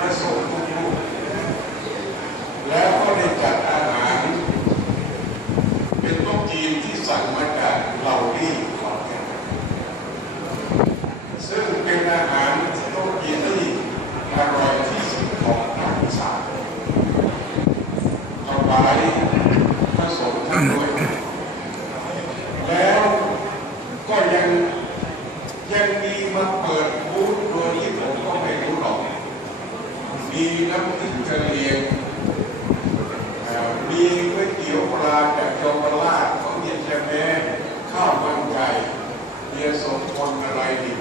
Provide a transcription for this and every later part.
พระสงฆ์ทุกรูปแล้วก็ได้จัดอาหาร เป็นโต๊ะจีนที่สั่งมาจากเหล่าลี่ขอนแก่นซึ่งเป็นอาหารโต๊ะจีนที่อร่อยที่สุดของภาคอีสานถวายพระสงฆ์ท่านด้วย แล้วก็ยังยังมีมาเปิดบูธโดยที่ผมก็ไม่รู้หรอก มี น้ำพริกกะเลียงมีก๋วยเตี๋ยวปลาแบบเยาวราชของเมียแชมเปญข้าวมันไก่เมียสมพลอะไรดี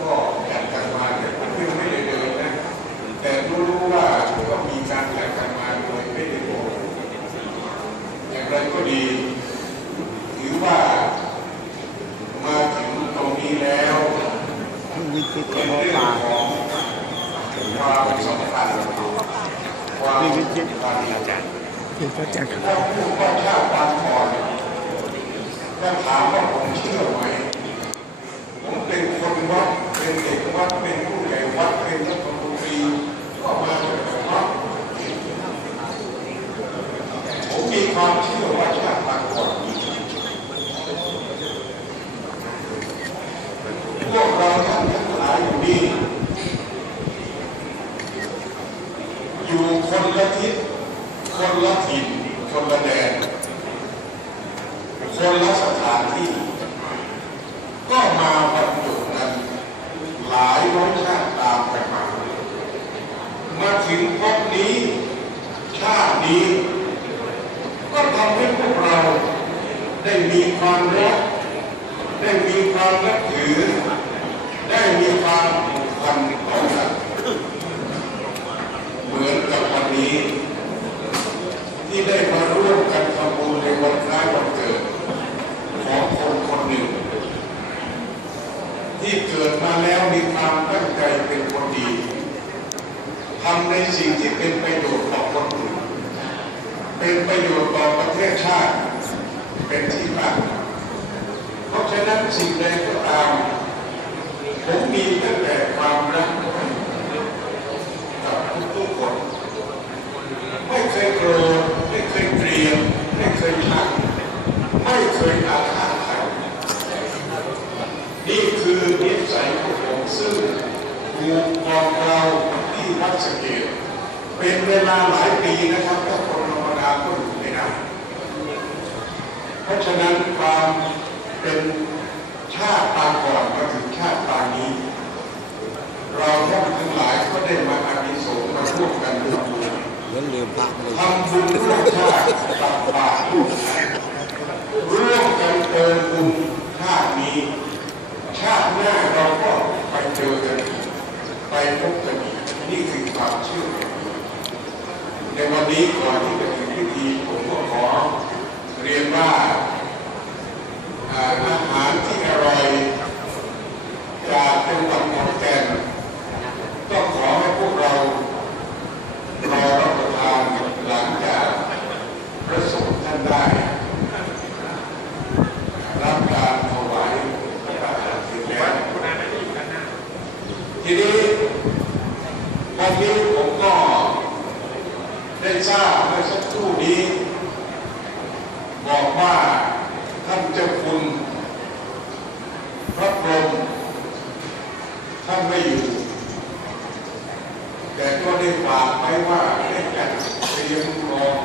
ก็จัดกันมาแต่ผมยังไม่ได้เดินนะ แต่รู้ๆว่าก็มีการจัดกันมาโดยไม่ได้บอกอย่างไรก็ดี ถือว่ามาถึงตรงนี้แล้ว วิจิตร เป็น โม เรื่อ ปาง ของความสำคัญ ความนี่วิจิตรสำคัญที่เขาจะถ้าพูดว่าชาติปางก่อนถ้าถามว่าผมเชื่อไหมผมเป็นคนวัดเป็นเด็กวัดเป็นผู้ใหญ่วัดเป็นรัฐมนตรีก็มาจากวัดผมมีความเชื่อว่าชาติปางก่อนมีจริงพวกเราท่านทั้งหลายอยู่นี่ อยู่คนละทิศ คนละถิ่น คนละแดน คนละสถานที่ ก็มาบรรจุกันหลายร้อยชาติตามกันมามาถึงพบนี้ ชาตินี้ ก็ทำให้พวกเราได้มีความรักได้มีความนับถือ ได้มีความผูกพันต่อกัน เหมือนกับวันนี้ ที่ได้มาร่วมกันทำบุญในวันคล้ายวันเกิด ของคนคนหนึ่ง ที่เกิดมาแล้วมีความตั้งใจเป็นคนดีทำในสิ่งที่เป็นประโยชน์ต่อคนอื่นเป็นประโยชน์ต่อประเทศชาติเป็นที่มากเพราะฉะนั้นสิ่งใดก็ตามผมมีตั้งแต่ความรักกับทุกๆคน ไม่เคยโกรธไม่เคยเกลียดไม่เคยชังไม่เคยอาฆาตใครนี่คือนิสัย ของผมซึ่งถูกบอกเราที่วัดสะเกตเป็นเวลาหลายปีนะครับถ้าคนธรรมดาก็อยู่ไม่ได้เพราะฉะนั้นความเป็นชาติปางก่อนมาถึงชาติปางนี้ เราท่านทั้งหลายก็ได้มาอานิสงส์มาร่วมกันทำบุญเรื่องลืมพระเลยทำบุญร่วมชาติตักบาตรร่วมกันร่วมกันเติมบุญชาตินี้ ชาติหน้าเราก็ไปเจอกันอีกไป พบกันนี่คือความเชื่อ ในวันนี้ก่อนที่จะถึงพิธีผมก็ขอเรียนว่าอ่าอาหารที่อร่อยจากจังหวัดขอนแก่นก็ขอให้พวกเรา รอรับประทานหลังจากพระสงฆ์ท่านได้ รับการถวายพระอาหารเสร็จแล้วทีนี้วันนี้ผมก็ ได้ทราบเมื่อสักครู่นี้ บอกว่าท่านเจ้าคุณ พระพรหมท่านไม่อยู่ แต่ก็ได้ฝากไว้ว่าได้จัดเตรียมรอง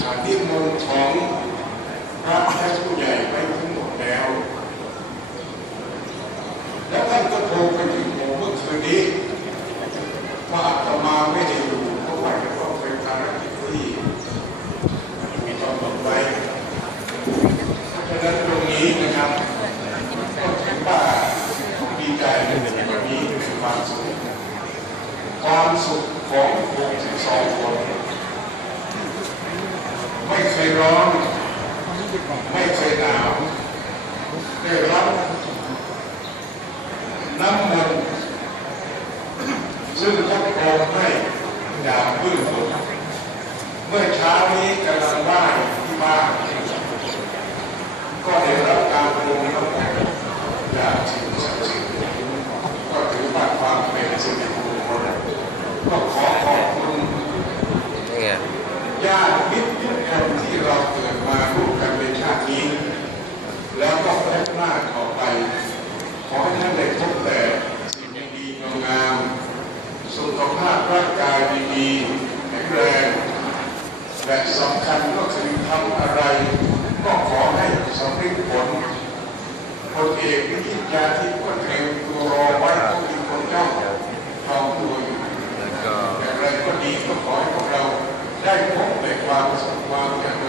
อานิมนต์ของพระและผู้ใหญ่ไว้ทั้งหมดแล้ว แล้วท่านก็โทรไปถึงผมเมื่อคืนนี้ว่าอาตมาไม่ได้อยู่เพราะว่าจะต้องไปภารกิจที่มีกำหนดไว้เพราะฉะนั้นตรงนี้นะครับก็ถือว่าดีใจในวันนี้ ความสุขความสุขของ62คนไม่เคยร้อน ไม่เคยหนาวได้รับน้ำมันซึ่งท่านโปรยให้จากพื้นบนเมื่อเช้านี้กำลังว้ที่บ้าน ก็ได้รับการปรุงน้ำมันต์จากสิ่งศักดิ์สิทธิ์ก็ถือว่าความเป็นสิริมงคล ร่างกายดีๆแข็งแรงและสำคัญก็คือทำอะไร ก็ขอให้สำเร็จผลพลเอกวิทยาที่ก็เตรียมตัวรอไว้ก็มีคนเจ้าทองตัวอยู่แล้วก็อย่างไรก็ดีก็ขอให้พวกเราได้พบแต่ความสุขความเจ